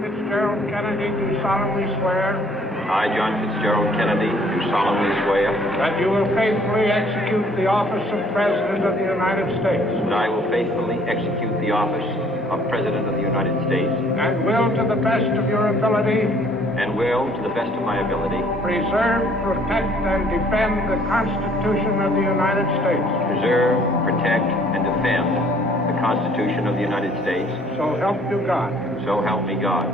Fitzgerald Kennedy, do solemnly swear I, John Fitzgerald Kennedy, do solemnly swear that you will faithfully execute the office of President of the United States that I will faithfully execute the office of President of the United States and will, to the best of your ability, and will, to the best of my ability, preserve, protect, and defend the Constitution of the United States. preserve, protect, and defend the Constitution of the United States. So help you God. So help me God.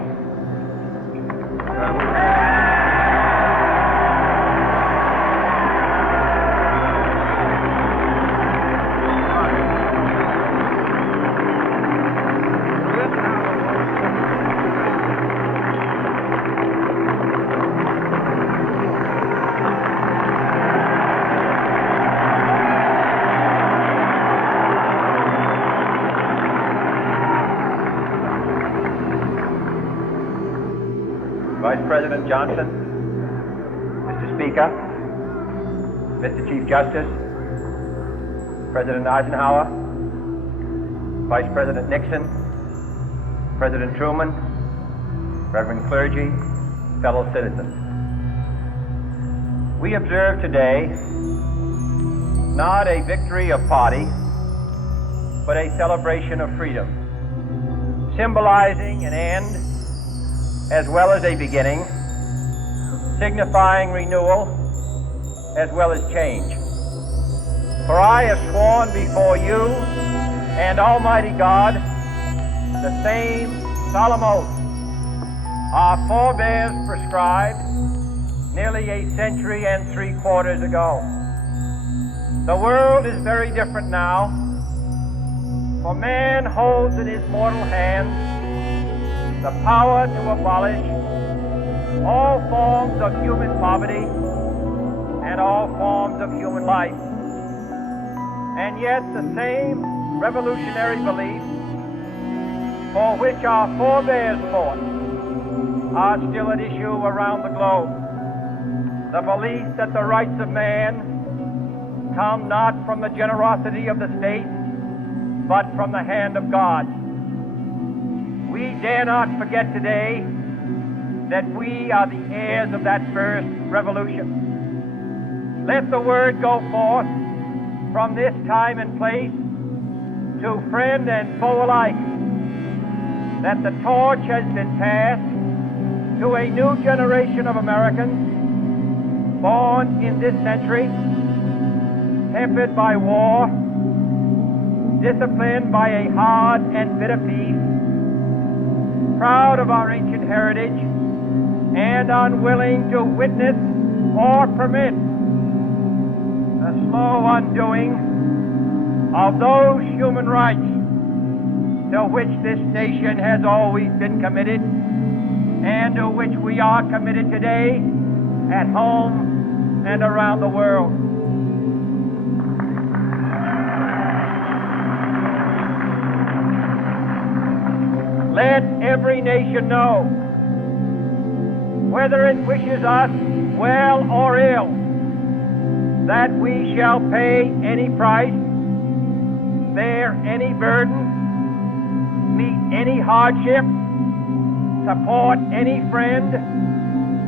Vice President Johnson, Mr. Speaker, Mr. Chief Justice, President Eisenhower, Vice President Nixon, President Truman, Reverend clergy, fellow citizens. We observe today not a victory of party, but a celebration of freedom, symbolizing an end as well as a beginning, signifying renewal as well as change. For I have sworn before you and Almighty God the same solemn oath our forebears prescribed nearly a century and 3/4 ago. The world is very different now, for man holds in his mortal hand the power to abolish all forms of human poverty and all forms of human life. And yet the same revolutionary beliefs for which our forebears fought are still at issue around the globe. The belief that the rights of man come not from the generosity of the state, but from the hand of God. We dare not forget today that we are the heirs of that first revolution. Let the word go forth from this time and place to friend and foe alike that the torch has been passed to a new generation of Americans born in this century, tempered by war, disciplined by a hard and bitter peace, proud of our ancient heritage, and unwilling to witness or permit the slow undoing of those human rights to which this nation has always been committed and to which we are committed today at home and around the world. Let every nation know, whether it wishes us well or ill, that we shall pay any price, bear any burden, meet any hardship, support any friend,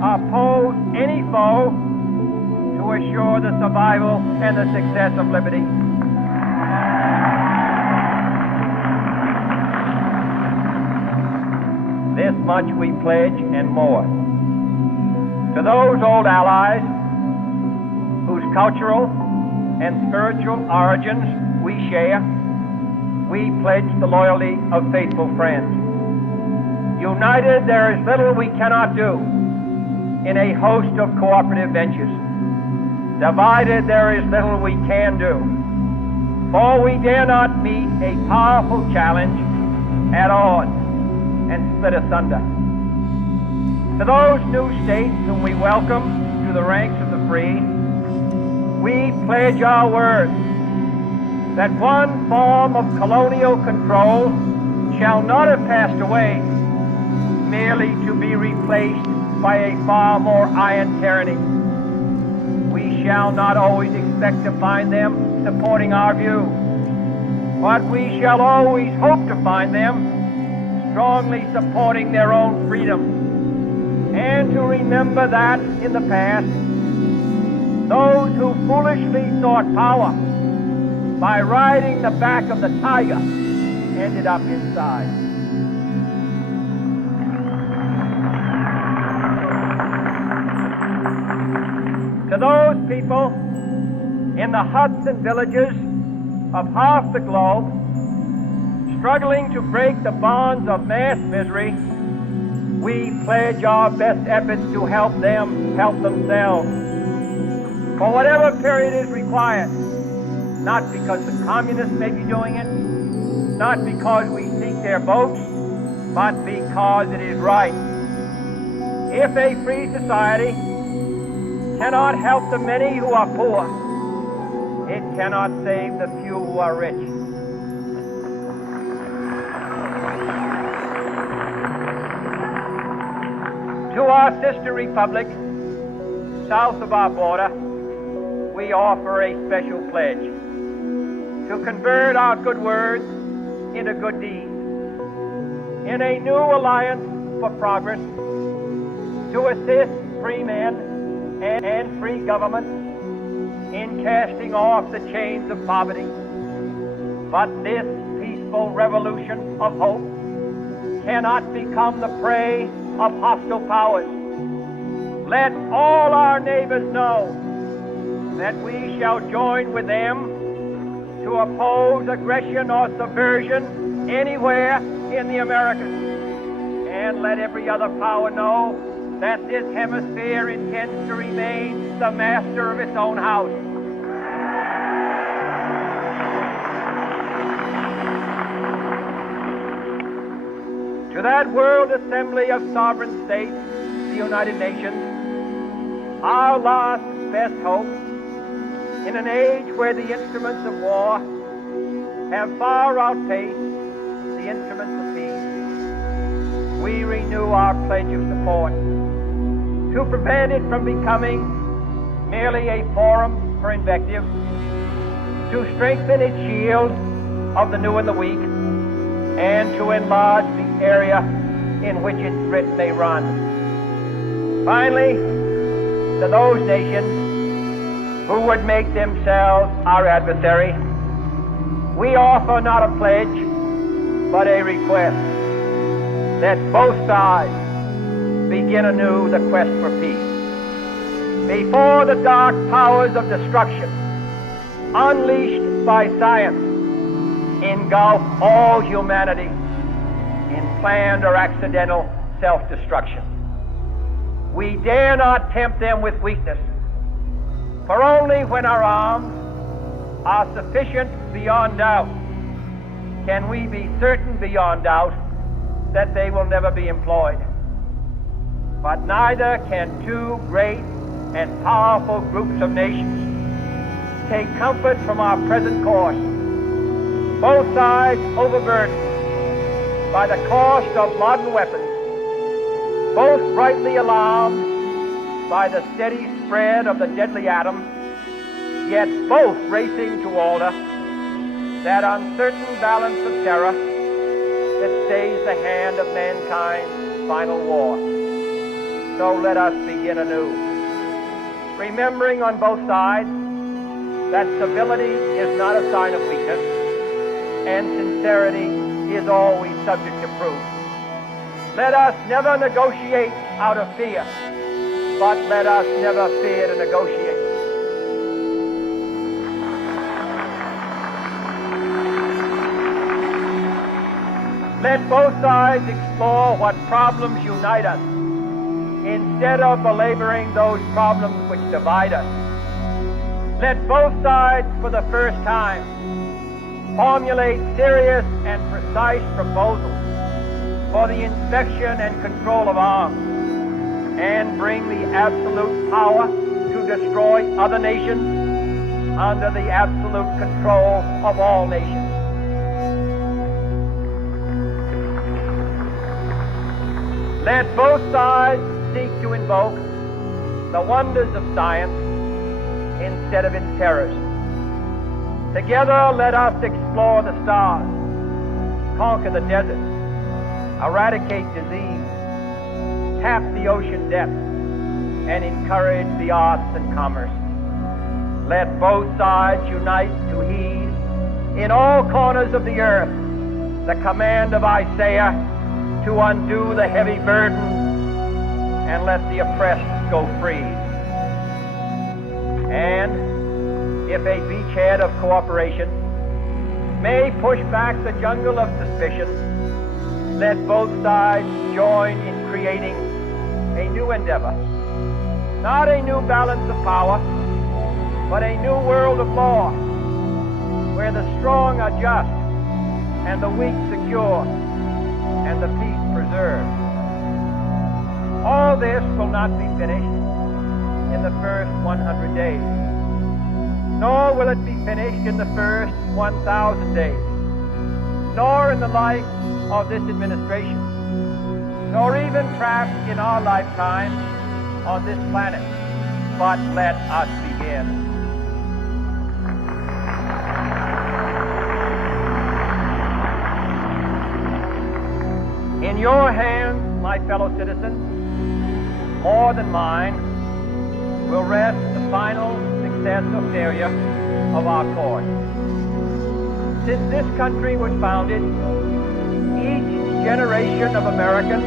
oppose any foe, to assure the survival and the success of liberty. This much we pledge and more. To those old allies whose cultural and spiritual origins we share, we pledge the loyalty of faithful friends. United, there is little we cannot do in a host of cooperative ventures. Divided, there is little we can do, for we dare not meet a powerful challenge at odds and split asunder. To those new states whom we welcome to the ranks of the free, we pledge our word that one form of colonial control shall not have passed away, merely to be replaced by a far more iron tyranny. We shall not always expect to find them supporting our view, but we shall always hope to find them strongly supporting their own freedom, and to remember that in the past, those who foolishly sought power by riding the back of the tiger ended up inside. To those people in the huts and villages of half the globe, struggling to break the bonds of mass misery, we pledge our best efforts to help them help themselves. For whatever period is required, not because the communists may be doing it, not because we seek their votes, but because it is right. If a free society cannot help the many who are poor, it cannot save the few who are rich. To our sister republic, south of our border, we offer a special pledge to convert our good words into good deeds, in a new alliance for progress, to assist free men and free government in casting off the chains of poverty. But this peaceful revolution of hope cannot become the prey of hostile powers. Let all our neighbors know that we shall join with them to oppose aggression or subversion anywhere in the Americas. And let every other power know that this hemisphere intends to remain the master of its own house. To that World Assembly of Sovereign States, the United Nations, our last best hope, in an age where the instruments of war have far outpaced the instruments of peace, we renew our pledge of support to prevent it from becoming merely a forum for invective, to strengthen its shield of the new and the weak, and to enlarge the area in which its threat may run. Finally, to those nations who would make themselves our adversary, we offer not a pledge, but a request that both sides begin anew the quest for peace. Before the dark powers of destruction, unleashed by science, engulf all humanity in planned or accidental self-destruction. We dare not tempt them with weakness, for only when our arms are sufficient beyond doubt can we be certain beyond doubt that they will never be employed. But neither can two great and powerful groups of nations take comfort from our present course, both sides overburdened by the cost of modern weapons, both rightly alarmed by the steady spread of the deadly atom, yet both racing to alter that uncertain balance of terror that stays the hand of mankind's final war. So let us begin anew, remembering on both sides that civility is not a sign of weakness, and sincerity is always subject to proof. Let us never negotiate out of fear, but let us never fear to negotiate. Let both sides explore what problems unite us, instead of belaboring those problems which divide us. Let both sides, for the first time, formulate serious and precise proposals for the inspection and control of arms, and bring the absolute power to destroy other nations under the absolute control of all nations. Let both sides seek to invoke the wonders of science instead of its terrors. Together, let us explore the stars, conquer the desert, eradicate disease, tap the ocean depths, and encourage the arts and commerce. Let both sides unite to heed in all corners of the earth the command of Isaiah to undo the heavy burden and let the oppressed go free. And if a beachhead of cooperation may push back the jungle of suspicion, let both sides join in creating a new endeavor, not a new balance of power, but a new world of law, where the strong are just, and the weak secure, and the peace preserved. All this will not be finished in the first 100 days, nor will it be finished in the first 1,000 days, nor in the life of this administration, nor even perhaps in our lifetime on this planet. But let us begin. In your hands, my fellow citizens, more than mine, will rest the final success or failure of our course. Since this country was founded, each generation of Americans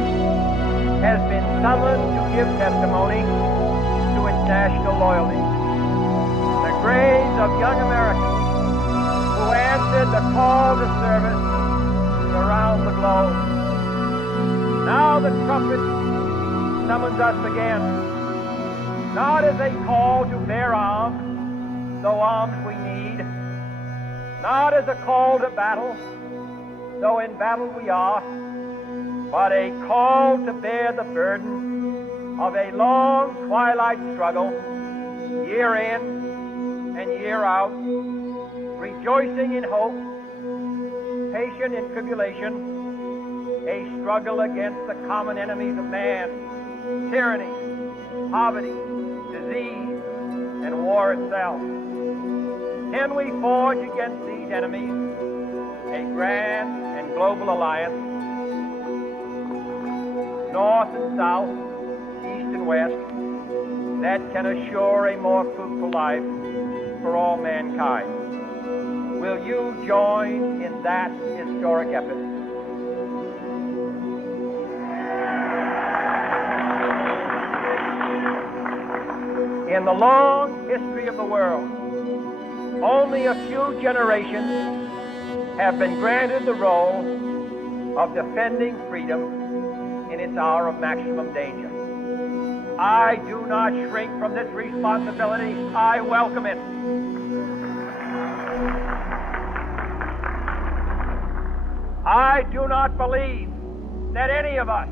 has been summoned to give testimony to its national loyalty. The graves of young Americans who answered the call to service around the globe. Now the trumpet summons us again, not as a call to bear arms, though arms we need, not as a call to battle, though in battle we are, but a call to bear the burden of a long twilight struggle, year in and year out, rejoicing in hope, patient in tribulation, a struggle against the common enemies of man, tyranny, poverty, disease, and war itself. Can we forge against these enemies a grand and global alliance, north and south, east and west, that can assure a more fruitful life for all mankind? Will you join in that historic effort? In the long history of the world, only a few generations have been granted the role of defending freedom in its hour of maximum danger. I do not shrink from this responsibility. I welcome it. I do not believe that any of us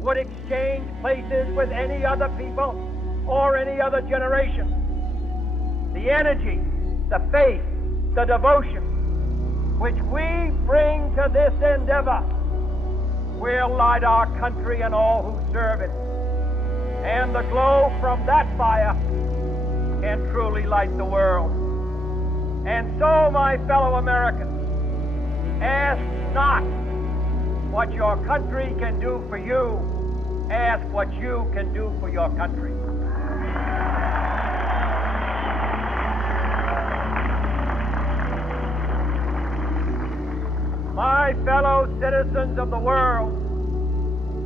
would exchange places with any other people or any other generation. The energy, the faith, the devotion which we bring to this endeavor will light our country and all who serve it. And the glow from that fire can truly light the world. And so, my fellow Americans, ask not what your country can do for you, ask what you can do for your country. My fellow citizens of the world,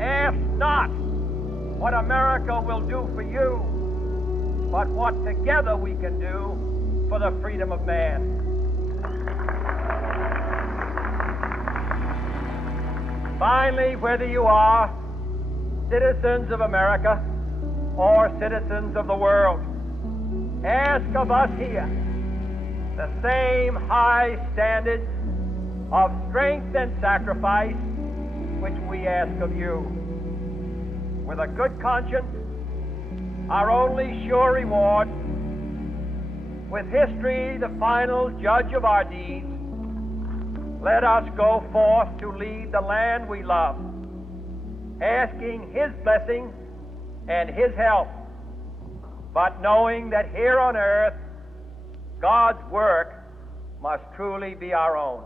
ask not what America will do for you, but what together we can do for the freedom of man. Finally, whether you are citizens of America or citizens of the world, ask of us here the same high standards of strength and sacrifice which we ask of you. With a good conscience, our only sure reward, with history the final judge of our deeds, let us go forth to lead the land we love, asking His blessing and His help, but knowing that here on earth, God's work must truly be our own.